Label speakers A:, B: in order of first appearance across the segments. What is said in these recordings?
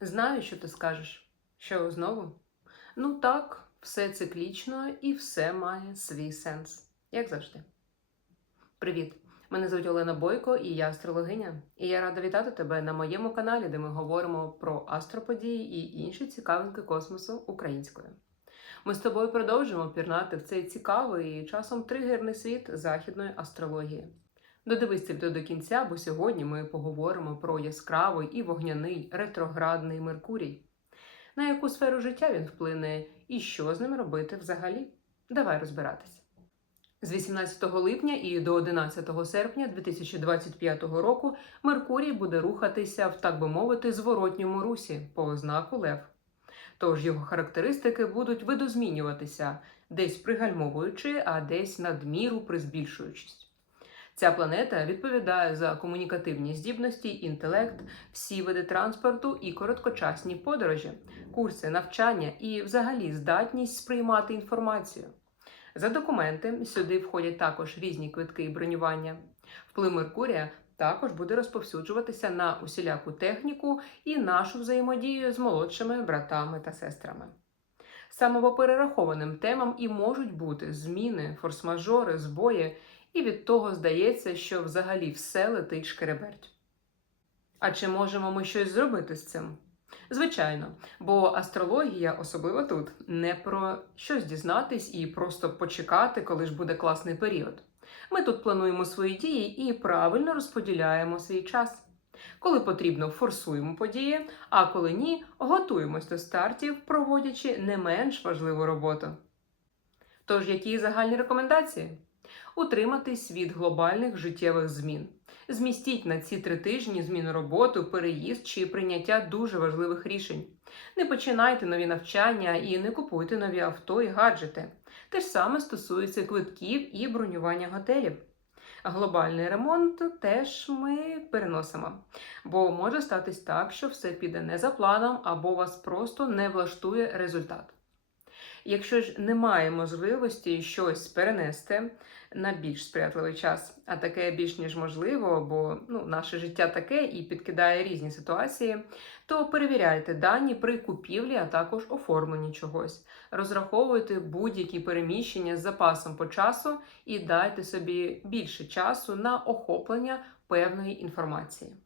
A: Знаю, що ти скажеш. Що знову? Ну так, все циклічно і все має свій сенс, як завжди. Привіт! Мене звуть Олена Бойко, і я астрологиня. І я рада вітати тебе на моєму каналі, де ми говоримо про астроподії і інші цікавинки космосу українською. Ми з тобою продовжуємо пірнати в цей цікавий і часом тригерний світ західної астрології. Додивись це до кінця, бо сьогодні ми поговоримо про яскравий і вогняний ретроградний Меркурій. На яку сферу життя він вплине і що з ним робити взагалі? Давай розбиратися. З 18 липня і до 11 серпня 2025 року Меркурій буде рухатися в, так би мовити, зворотньому русі по ознаку Лев. Тож його характеристики будуть видозмінюватися, десь пригальмовуючи, а десь надміру призбільшуючись. Ця планета відповідає за комунікативні здібності, інтелект, всі види транспорту і короткочасні подорожі, курси, навчання і, взагалі, здатність сприймати інформацію. За документи сюди входять також різні квитки і бронювання. Вплив Меркурія також буде розповсюджуватися на усіляку техніку і нашу взаємодію з молодшими братами та сестрами. Саме по перерахованим темам і можуть бути зміни, форс-мажори, збої, і від того здається, що взагалі все летить шкереберть. А чи можемо ми щось зробити з цим? Звичайно, бо астрологія, особливо тут, не про щось дізнатись і просто почекати, коли ж буде класний період. Ми тут плануємо свої дії і правильно розподіляємо свій час. Коли потрібно, форсуємо події, а коли ні, готуємось до стартів, проводячи не менш важливу роботу. Тож, які загальні рекомендації? Утриматись від глобальних життєвих змін. Змістіть на ці три тижні зміну роботу, переїзд чи прийняття дуже важливих рішень. Не починайте нові навчання і не купуйте нові авто і гаджети. Те ж саме стосується квитків і бронювання готелів. Глобальний ремонт теж ми переносимо, бо може статись так, що все піде не за планом або вас просто не влаштує результат. Якщо ж немає можливості щось перенести на більш сприятливий час, а таке більш ніж можливо, бо ну, наше життя таке і підкидає різні ситуації, то перевіряйте дані при купівлі, а також оформленні чогось. Розраховуйте будь-які переміщення з запасом по часу і дайте собі більше часу на охоплення певної інформації.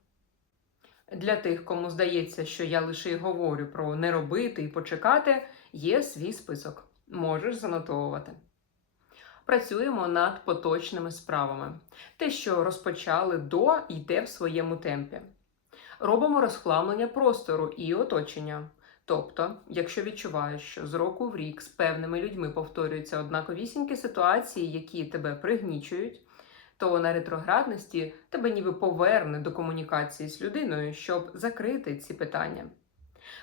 A: Для тих, кому здається, що я лише й говорю про не робити і почекати, є свій список. Можеш занотовувати. Працюємо над поточними справами. Те, що розпочали до, йде в своєму темпі. Робимо розхламлення простору і оточення. Тобто, якщо відчуваєш, що з року в рік з певними людьми повторюються однаковісінькі ситуації, які тебе пригнічують, то на ретроградності тебе ніби поверне до комунікації з людиною, щоб закрити ці питання.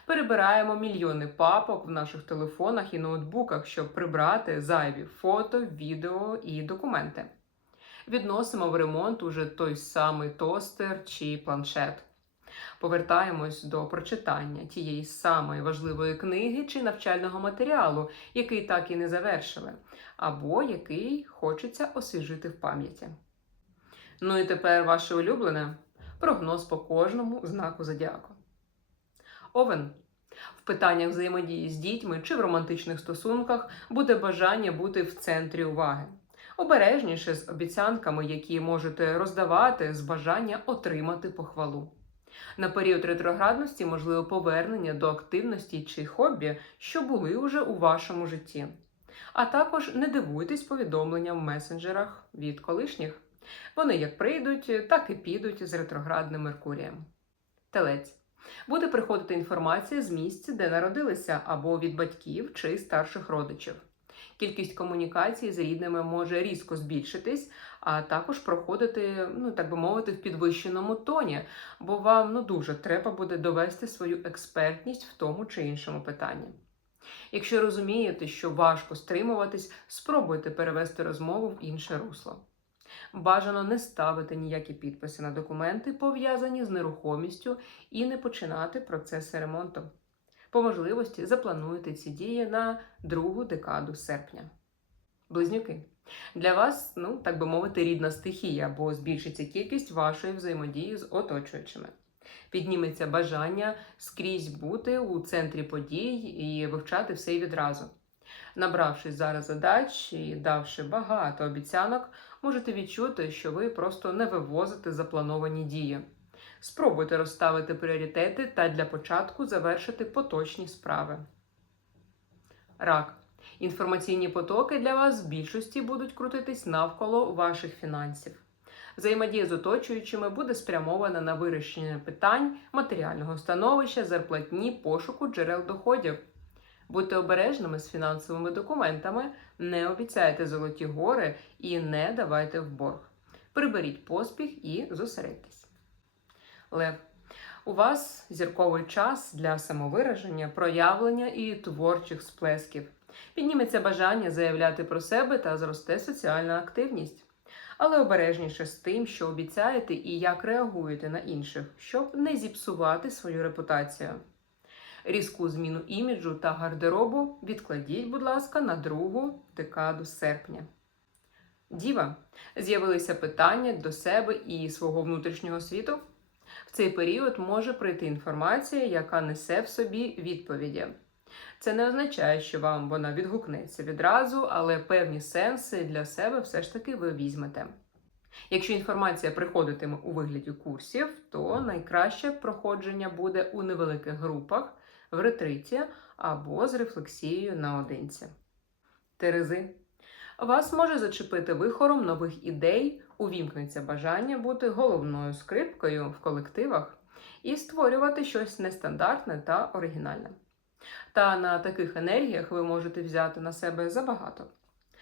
A: Перебираємо мільйони папок в наших телефонах і ноутбуках, щоб прибрати зайві фото, відео і документи. Відносимо в ремонт уже той самий тостер чи планшет. Повертаємось до прочитання тієї самої важливої книги чи навчального матеріалу, який так і не завершили, або який хочеться освіжити в пам'яті. Ну і тепер ваше улюблене прогноз по кожному знаку зодіаку. Овен. В питаннях взаємодії з дітьми чи в романтичних стосунках буде бажання бути в центрі уваги. Обережніше з обіцянками, які можете роздавати з бажання отримати похвалу. На період ретроградності можливо повернення до активності чи хобі, що були уже у вашому житті. А також не дивуйтесь повідомленням в месенджерах від колишніх. Вони як прийдуть, так і підуть з ретроградним Меркурієм. Телець. Буде приходити інформація з місця, де народилися, або від батьків чи старших родичів. Кількість комунікацій з рідними може різко збільшитись, а також проходити, ну так би мовити, в підвищеному тоні, бо вам ну дуже треба буде довести свою експертність в тому чи іншому питанні. Якщо розумієте, що важко стримуватись, спробуйте перевести розмову в інше русло. Бажано не ставити ніякі підписи на документи, пов'язані з нерухомістю, і не починати процеси ремонту. По можливості заплануйте ці дії на другу декаду серпня. Близнюки. Для вас, ну так би мовити, рідна стихія, бо збільшиться кількість вашої взаємодії з оточуючими. Підніметься бажання скрізь бути у центрі подій і вивчати все відразу. Набравшись зараз задач і давши багато обіцянок, можете відчути, що ви просто не вивозите заплановані дії. Спробуйте розставити пріоритети та для початку завершити поточні справи. Рак. Інформаційні потоки для вас в більшості будуть крутитись навколо ваших фінансів. Взаємодія з оточуючими буде спрямована на вирішення питань матеріального становища, зарплатні, пошуку джерел доходів. Будьте обережними з фінансовими документами, не обіцяйте золоті гори і не давайте в борг. Приберіть поспіх і зосередьтесь. Лев. У вас зірковий час для самовираження, проявлення і творчих сплесків. Підніметься бажання заявляти про себе та зросте соціальна активність. Але обережніше з тим, що обіцяєте і як реагуєте на інших, щоб не зіпсувати свою репутацію. Різку зміну іміджу та гардеробу відкладіть, будь ласка, на другу декаду серпня. Діва. З'явилися питання до себе і свого внутрішнього світу. В цей період може прийти інформація, яка несе в собі відповіді. Це не означає, що вам вона відгукнеться відразу, але певні сенси для себе все ж таки ви візьмете. Якщо інформація приходитиме у вигляді курсів, то найкраще проходження буде у невеликих групах, в ретриті або з рефлексією наодинці. Терези. Вас може зачепити вихором нових ідей, увімкнеться бажання бути головною скрипкою в колективах і створювати щось нестандартне та оригінальне. Та на таких енергіях ви можете взяти на себе забагато.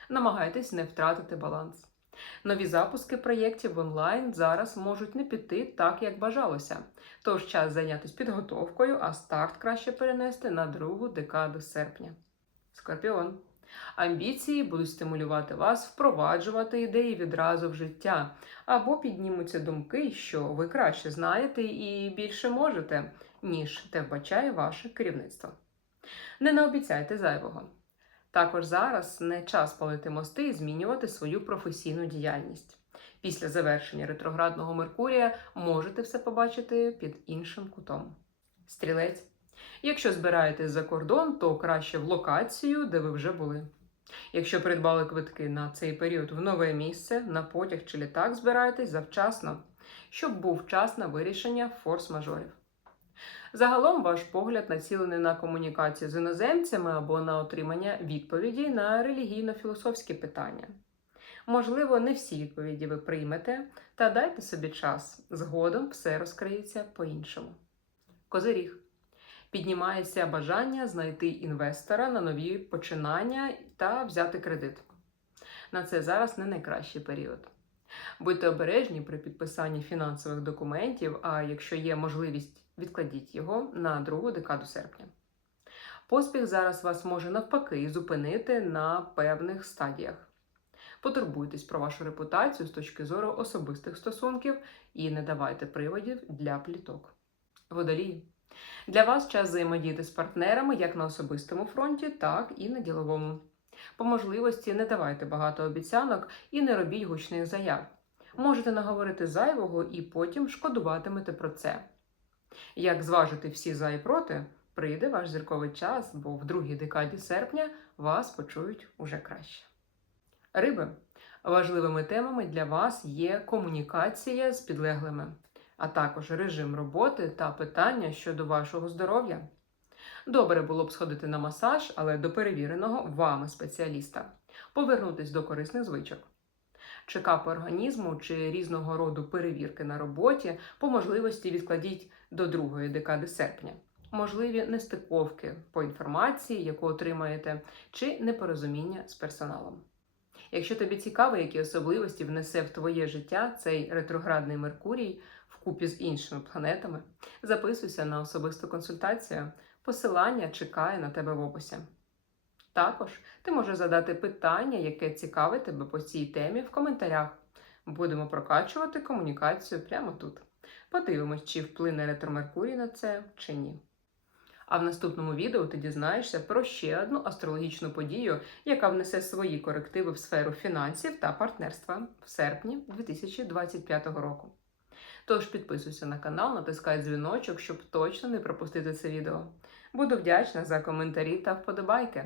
A: Намагайтесь не втратити баланс. Нові запуски проєктів онлайн зараз можуть не піти так, як бажалося. Тож час зайнятися підготовкою, а старт краще перенести на другу декаду серпня. Скорпіон. Амбіції будуть стимулювати вас впроваджувати ідеї відразу в життя, або піднімуться думки, що ви краще знаєте і більше можете, ніж те вбачає ваше керівництво. Не наобіцяйте зайвого. Також зараз не час палити мости і змінювати свою професійну діяльність. Після завершення ретроградного Меркурія можете все побачити під іншим кутом. Стрілець. Якщо збираєтесь за кордон, то краще в локацію, де ви вже були. Якщо придбали квитки на цей період в нове місце, на потяг чи літак збираєтесь завчасно, щоб був час на вирішення форс-мажорів. Загалом ваш погляд націлений на комунікацію з іноземцями або на отримання відповіді на релігійно-філософські питання. Можливо, не всі відповіді ви приймете, та дайте собі час. Згодом все розкриється по-іншому. Козиріг. Піднімається бажання знайти інвестора на нові починання та взяти кредит. На це зараз не найкращий період. Будьте обережні при підписанні фінансових документів, а якщо є можливість, відкладіть його на другу декаду серпня. Поспіх зараз вас може навпаки зупинити на певних стадіях. Потурбуйтесь про вашу репутацію з точки зору особистих стосунків і не давайте приводів для пліток. Водолії. Для вас час взаємодіяти з партнерами як на особистому фронті, так і на діловому. По можливості не давайте багато обіцянок і не робіть гучних заяв. Можете наговорити зайвого і потім шкодуватимете про це. Як зважити всі за і проти, прийде ваш зірковий час, бо в другій декаді серпня вас почують уже краще. Риби. Важливими темами для вас є комунікація з підлеглими, а також режим роботи та питання щодо вашого здоров'я. Добре було б сходити на масаж, але до перевіреного вами спеціаліста, повернутись до корисних звичок. Чекапи організму чи різного роду перевірки на роботі по можливості відкладіть до другої декади серпня. Можливі нестиковки по інформації, яку отримаєте, чи непорозуміння з персоналом. Якщо тобі цікаво, які особливості внесе в твоє життя цей ретроградний Меркурій вкупі з іншими планетами, записуйся на особисту консультацію. Посилання чекає на тебе в описі. Також ти можеш задати питання, яке цікавить тебе по цій темі в коментарях. Будемо прокачувати комунікацію прямо тут. Подивимось, чи вплине ретро Меркурій на це чи ні. А в наступному відео ти дізнаєшся про ще одну астрологічну подію, яка внесе свої корективи в сферу фінансів та партнерства в серпні 2025 року. Тож підписуйся на канал, натискай дзвіночок, щоб точно не пропустити це відео. Буду вдячна за коментарі та вподобайки.